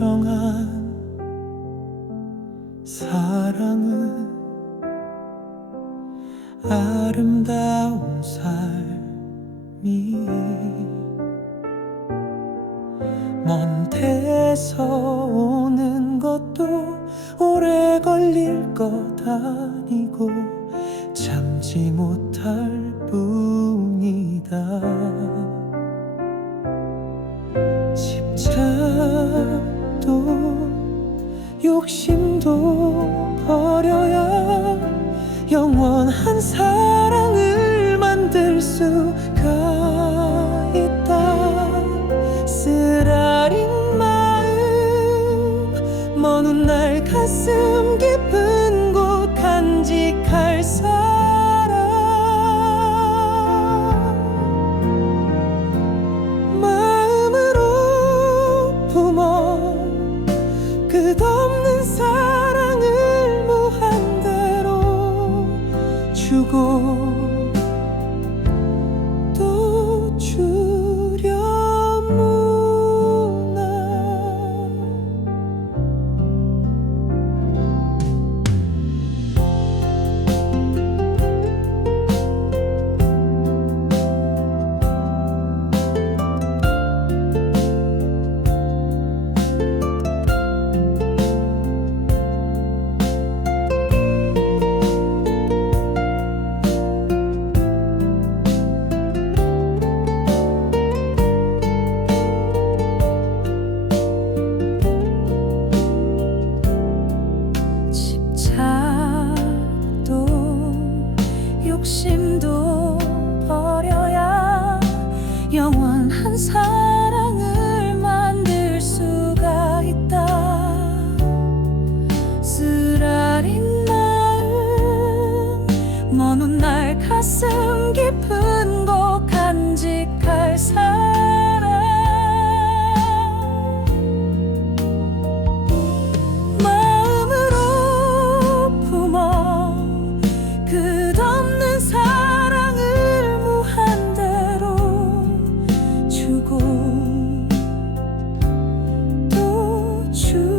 진정한 사랑은 아름다운 삶이 먼 데서 오는 것도 오래 걸릴 것 아니고 참지 못할 뿐이다. 집착 욕심도 버려야 영원한 사랑을 만들 수가 있다. 쓰라린 마음 먼 훗날 가슴 깊은 곳 간직할 먼 훗날 가슴 깊은 곳 간직할 사랑 마음으로 품어 끝없는 사랑을 무한대로 주고 또 주려